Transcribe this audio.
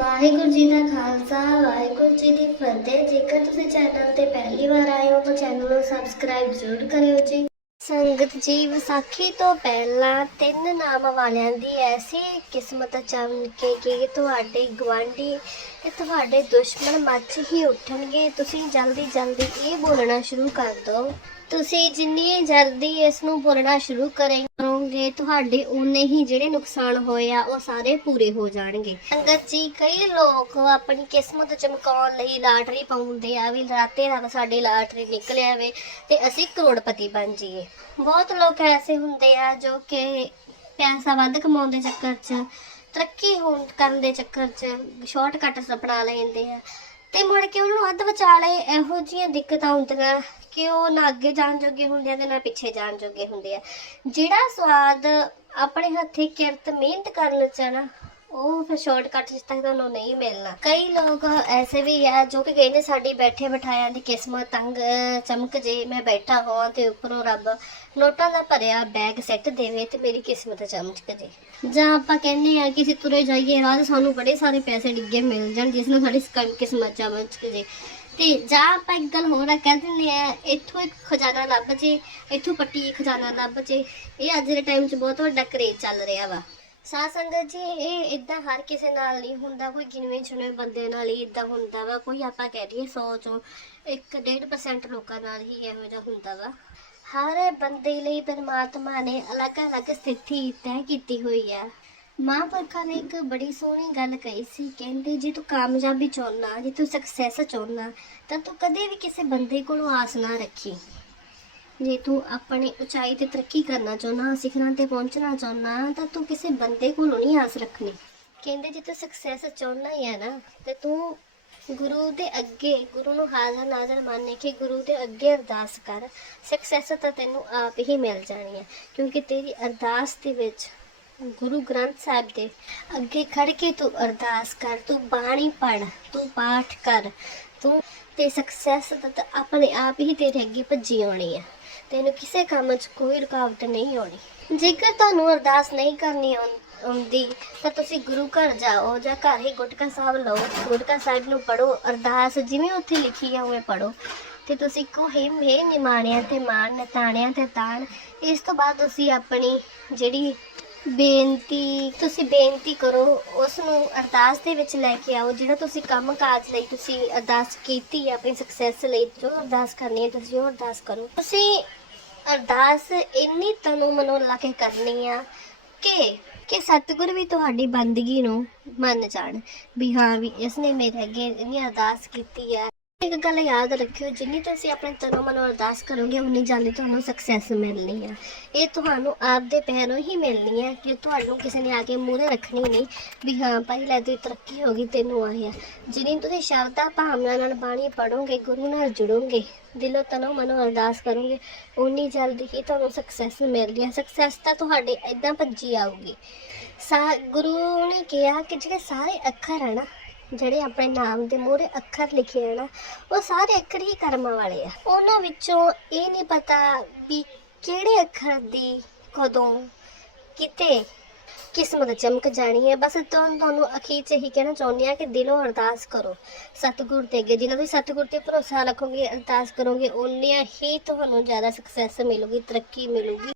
ਵਾਹਿਗੁਰੂ ਜੀ ਦਾ ਖਾਲਸਾ, ਵਾਹਿਗੁਰੂ ਜੀ ਦੀ ਫਤਿਹ। ਜੇਕਰ ਤੁਸੀਂ ਚੈਨਲ ਤੇ ਪਹਿਲੀ ਵਾਰ ਆਏ ਹੋ, ਤਾਂ ਚੈਨਲ ਨੂੰ ਸਬਸਕ੍ਰਾਈਬ ਜ਼ਰੂਰ ਕਰਿਓ ਜੀ। ਸੰਗਤ ਜੀ ਵਿਸਾਖੀ ਤੋਂ ਪਹਿਲਾਂ ਤਿੰਨ ਨਾਮ ਵਾਲਿਆਂ ਦੀ ਐਸੀ ਕਿਸਮਤ ਚਮਕੇ ਕਿ ਤੁਹਾਡੇ ਗਵਾਂਢੀ ਤੇ ਤੁਹਾਡੇ ਦੁਸ਼ਮਣ ਮੱਚ ਹੀ ਉੱਠਣਗੇ। ਤੁਸੀਂ ਜਲਦੀ ਜਲਦੀ ਇਹ ਬੋਲਣਾ ਸ਼ੁਰੂ ਕਰ ਦਿਓ। ਤੁਸੀਂ ਜਿੰਨੀ ਜਲਦੀ ਇਸ ਨੂੰ ਬੋਲਣਾ ਸ਼ੁਰੂ ਕਰੋਗੇ ਤੁਹਾਡੇ ਉਨੇ ਹੀ ਜਿਹੜੇ ਨੁਕਸਾਨ ਹੋਏ ਆ, ਉਹ ਸਾਰੇ ਪੂਰੇ ਹੋ ਜਾਣਗੇ। ਸੰਗਤ ਜੀ, ਕਈ ਲੋਕ ਆਪਣੀ ਕਿਸਮਤ ਚਮਕਾਉਣ ਲਈ ਲਾਟਰੀ ਪਾਉਂਦੇ ਆ ਵੀ ਰਾਤੇ ਰਾਤ ਸਾਡੀ ਲਾਟਰੀ ਨਿਕਲ ਆਵੇ ਤੇ ਅਸੀਂ ਕਰੋੜਪਤੀ ਬਣ ਜਾਈਏ। ਬਹੁਤ ਲੋਕ ਐਸੇ ਹੁੰਦੇ ਆ ਜੋ ਕਿ ਪੈਸਾ ਵੱਧ ਕਮਾਉਣ ਦੇ ਚੱਕਰ 'ਚ, ਤਰੱਕੀ ਹੋਣ ਕਰਨ ਦੇ ਚੱਕਰ 'ਚ ਸ਼ਾਰਟਕਟ ਅਪਣਾ ਲੈਂਦੇ ਆ। ਤੇ ਮੁੜ ਕੇ ਉਹਨਾਂ ਨੂੰ ਅੱਧ ਵਿਚਾਲੇ ਇਹੋ ਜਿਹੀਆਂ ਦਿੱਕਤਾਂ ਹੁੰਦੀਆਂ ਕਿ ਉਹ ਨਾ ਅੱਗੇ ਜਾਣ ਜੋਗੇ ਹੁੰਦੇ ਆ ਤੇ ਨਾ ਪਿੱਛੇ ਜਾਣ ਜੋਗੇ ਹੁੰਦੇ ਆ। ਜਿਹੜਾ ਸਵਾਦ ਆਪਣੇ ਹੱਥੇ ਕਿਰਤ ਮਿਹਨਤ ਕਰਨ ਚ ਆ ਨਾ ਉਹ ਫਿਰ ਸ਼ਾਰਟਕਟ ਜਿਸ ਤੱਕ ਤੁਹਾਨੂੰ ਨਹੀਂ ਮਿਲਣਾ। ਕਈ ਲੋਕ ਐਸੇ ਵੀ ਆ ਜੋ ਕਿ ਕਹਿੰਦੇ ਸਾਡੀ ਬੈਠੇ ਬਿਠਾਇਆਂ ਦੀ ਕਿਸਮਤ, ਤੰਗ, ਚਮਕ ਜੇ ਮੈਂ ਬੈਠਾ ਹੋਵਾਂ ਤੇ ਉੱਪਰੋਂ ਰੱਬ ਨੋਟਾਂ ਦਾ ਭਰਿਆ ਬੈਗ ਸੈੱਟ ਦੇਵੇ ਤੇ ਮੇਰੀ ਕਿਸਮਤ ਚਮਕ ਜੇ। ਜਾਂ ਆਪਾਂ ਕਹਿੰਦੇ ਆ ਕਿ ਅਸੀਂ ਤੁਰੇ ਜਾਈਏ, ਰਾਹ 'ਚ ਸਾਨੂੰ ਬੜੇ ਸਾਰੇ ਪੈਸੇ ਡਿੱਗੇ ਮਿਲ ਜਾਣ ਜਿਸ ਨਾਲ ਸਾਡੀ ਕਿਸਮਤ ਚਮਕ ਜੇ। ਤੇ ਜਾਂ ਆਪਾਂ ਇੱਕ ਗੱਲ ਹੋਰ ਕਹਿ ਦਿੰਦੇ ਆ, ਇੱਥੋਂ ਇੱਕ ਖਜ਼ਾਨਾ ਲੱਭ ਜੇ, ਇੱਥੋਂ ਪੱਟੀ ਖਜ਼ਾਨਾ ਲੱਭ ਜੇ। ਇਹ ਅੱਜ ਦੇ ਟਾਈਮ 'ਚ ਬਹੁਤ ਵੱਡਾ ਕਰੇਜ਼ ਚੱਲ ਰਿਹਾ ਵਾ। ਸਾਧ ਸੰਗਤ ਜੀ, ਇਹ ਇਦਾਂ ਹਰ ਕਿਸੇ ਨਾਲ ਨਹੀਂ ਹੁੰਦਾ, ਕੋਈ ਗਿਣਵੇਂ ਚੁਣੇ ਬੰਦੇ ਨਾਲ ਹੀ ਇਦਾਂ ਹੁੰਦਾ ਵਾ, ਕੋਈ ਆਪਾਂ ਕਹਿ ਦਈਏ 100 ਚੋਂ 1.5% ਲੋਕਾਂ ਨਾਲ ਹੀ ਇਹੋ ਜਿਹਾ ਹੁੰਦਾ ਵਾ। ਹਰ ਬੰਦੇ ਲਈ ਪਰਮਾਤਮਾ ਨੇ ਅਲੱਗ-ਅਲੱਗ ਸਥਿਤੀ ਤੈਅ ਕੀਤੀ ਹੋਈ ਆ। ਮਹਾਂਪੁਰਖਾਂ ਨੇ ਇੱਕ ਬੜੀ ਸੋਹਣੀ ਗੱਲ ਕਹੀ ਸੀ, ਕਹਿੰਦੇ ਜੇ ਤੂੰ ਕਾਮਯਾਬੀ ਚਾਹੁੰਦਾ, ਜੇ ਤੂੰ ਸਕਸੈਸ ਚਾਹੁੰਦਾ, ਤਾਂ ਤੂੰ ਕਦੇ ਵੀ ਕਿਸੇ ਬੰਦੇ ਕੋਲੋਂ ਆਸ ਨਾ ਰੱਖੀ। ਜੇ ਤੂੰ ਆਪਣੀ ਉਚਾਈ ਤੇ ਤਰੱਕੀ ਕਰਨਾ ਚਾਹੁੰਦਾ, ਸਿਖਰਾਂ ਤੇ ਪਹੁੰਚਣਾ ਚਾਹੁੰਦਾ, ਤਾਂ ਤੂੰ ਕਿਸੇ ਬੰਦੇ ਕੋਲੋਂ ਨਹੀਂ ਆਸ ਰੱਖਣੀ। ਕਹਿੰਦੇ ਜੇ ਤੂੰ ਸਕਸੈਸ ਚਾਹੁੰਦਾ ਹੀ ਹੈ ਨਾ, ਤੇ ਤੂੰ ਗੁਰੂ ਦੇ ਅੱਗੇ, ਗੁਰੂ ਨੂੰ ਹਾਜ਼ਰ ਨਾਜ਼ਰ ਮੰਨ ਕੇ ਗੁਰੂ ਦੇ ਅੱਗੇ ਅਰਦਾਸ ਕਰ। ਸਕਸੈਸ ਤਾਂ ਤੈਨੂੰ ਆਪ ਹੀ ਮਿਲ ਜਾਣੀ ਹੈ, ਕਿਉਂਕਿ ਤੇਰੀ ਅਰਦਾਸ ਦੇ ਵਿੱਚ ਗੁਰੂ ਗ੍ਰੰਥ ਸਾਹਿਬ ਦੇ ਅੱਗੇ ਖੜ ਕੇ ਤੂੰ ਅਰਦਾਸ ਕਰ, ਤੂੰ ਬਾਣੀ ਪੜ ਤੂੰ ਪਾਠ ਕਰ, ਤੂੰ ਤੇ ਸਕਸੈਸ ਤਾਂ ਆਪਣੇ ਆਪ ਹੀ ਤੇਰੇ ਅੱਗੇ ਭੱਜੀ ਆਉਣੀ ਹੈ। ਤੈਨੂੰ ਕਿਸੇ ਕੰਮ 'ਚ ਕੋਈ ਰੁਕਾਵਟ ਨਹੀਂ ਆਉਣੀ। ਜੇਕਰ ਤੁਹਾਨੂੰ ਅਰਦਾਸ ਨਹੀਂ ਕਰਨੀ ਆਉਂਦੀ, ਤਾਂ ਤੁਸੀਂ ਗੁਰੂ ਘਰ ਜਾਓ ਜਾਂ ਘਰ ਹੀ ਗੁਟਕਾ ਸਾਹਿਬ ਲਓ। ਗੁਟਕਾ ਸਾਹਿਬ ਨੂੰ ਪੜੋ ਅਰਦਾਸ ਜਿਵੇਂ ਉੱਥੇ ਲਿਖੀ ਹੈ ਉਵੇਂ ਪੜੋ ਤੇ ਤੁਸੀਂ ਕਹੋ ਹੇ ਮੇ ਤੇ ਮਾਣ, ਨਤਾਣਿਆ ਤੇ ਤਾਣ। ਇਸ ਤੋਂ ਬਾਅਦ ਤੁਸੀਂ ਆਪਣੀ ਜਿਹੜੀ ਬੇਨਤੀ, ਤੁਸੀਂ ਬੇਨਤੀ ਕਰੋ, ਉਸ ਨੂੰ ਅਰਦਾਸ ਦੇ ਵਿੱਚ ਲੈ ਕੇ ਆਓ, ਜਿਹੜਾ ਤੁਸੀਂ ਕੰਮ ਕਾਜ ਲਈ ਤੁਸੀਂ ਅਰਦਾਸ ਕੀਤੀ ਹੈ ਆਪਣੀ ਸਕਸੈਸ ਲਈ ਜੋ ਅਰਦਾਸ ਕਰਨੀ ਹੈ, ਤੁਸੀਂ ਉਹ ਅਰਦਾਸ ਕਰੋ। ਤੁਸੀਂ ਅਰਦਾਸ ਇੰਨੀ ਤਨੋ ਮਨੋ ਲਾ ਕੇ ਕਰਨੀ ਆ ਕਿ ਕਿ ਸਤਿਗੁਰ ਵੀ ਤੁਹਾਡੀ ਬੰਦਗੀ ਨੂੰ ਮੰਨ ਜਾਣ ਵੀ ਹਾਂ ਵੀ ਇਸਨੇ ਮੇਰੇ ਅੱਗੇ ਇੰਨੀ ਅਰਦਾਸ ਕੀਤੀ ਹੈ ਇੱਕ ਗੱਲ ਯਾਦ ਰੱਖਿਓ, ਜਿੰਨੀ ਤੁਸੀਂ ਆਪਣੇ ਤਨੋਂ ਮਨੋਂ ਅਰਦਾਸ ਕਰੋਗੇ, ਉਨੀ ਜਲਦੀ ਤੁਹਾਨੂੰ ਸਕਸੈਸ ਮਿਲਣੀ ਹੈ ਇਹ ਤੁਹਾਨੂੰ ਆਪਦੇ ਪੈਰੋਂ ਹੀ ਮਿਲਣੀ ਹੈ ਕਿ ਤੁਹਾਨੂੰ ਕਿਸੇ ਨੇ ਆ ਕੇ ਮੂਹਰੇ ਰੱਖਣੀ ਨਹੀਂ, ਵੀ ਹਾਂ ਭਾਈ, ਲੈ ਤੇਰੀ ਤਰੱਕੀ ਹੋ ਗਈ, ਤੈਨੂੰ ਆਇਆ ਜਿੰਨੀ ਤੁਸੀਂ ਸ਼ਰਧਾ ਭਾਵਨਾ ਨਾਲ ਬਾਣੀ ਪੜੋਗੇ ਗੁਰੂ ਨਾਲ ਜੁੜੋਗੇ, ਦਿਲੋਂ ਤਨੋਂ ਮਨੋਂ ਅਰਦਾਸ ਕਰੋਗੇ, ਉਨੀ ਜਲਦੀ ਹੀ ਤੁਹਾਨੂੰ ਸਕਸੈਸ ਮਿਲਦੀ ਹੈ ਸਕਸੈਸ ਤਾਂ ਤੁਹਾਡੇ ਇਦਾਂ ਭੱਜੀ ਆਊਗੀ। ਸਾ, ਗੁਰੂ ਨੇ ਕਿਹਾ ਕਿ ਜਿਹੜੇ ਸਾਰੇ ਅੱਖਰ ਹਨ ਨਾ ਜਿਹੜੇ ਆਪਣੇ ਨਾਮ ਦੇ ਮੂਹਰੇ ਅੱਖਰ ਲਿਖੇ ਆ ਨਾ ਉਹ ਸਾਰੇ ਅੱਖਰ ਹੀ ਕਰਮਾਂ ਵਾਲੇ ਆ। ਉਹਨਾਂ ਵਿੱਚੋਂ ਇਹ ਨਹੀਂ ਪਤਾ ਵੀ ਕਿਹੜੇ ਅੱਖਰ ਦੀ ਕਦੋਂ ਕਿਤੇ ਕਿਸਮਤ ਚਮਕ ਜਾਣੀ ਹੈ। ਬਸ ਤੁਹਾਨੂੰ ਤੁਹਾਨੂੰ ਅਖੀਰ 'ਚ ਹੀ ਕਹਿਣਾ ਚਾਹੁੰਦੀ ਆ ਕਿ ਦਿਲੋਂ ਅਰਦਾਸ ਕਰੋ। ਸਤਿਗੁਰ ਤੇ ਅੱਗੇ ਜਿਨ੍ਹਾਂ ਤੁਸੀਂ ਸਤਿਗੁਰ ਤੇ ਭਰੋਸਾ ਰੱਖੋਗੇ, ਅਰਦਾਸ ਕਰੋਗੇ ਉਨੀਆਂ ਹੀ ਤੁਹਾਨੂੰ ਜ਼ਿਆਦਾ ਸਕਸੈਸ ਮਿਲੂਗੀ, ਤਰੱਕੀ ਮਿਲੂਗੀ।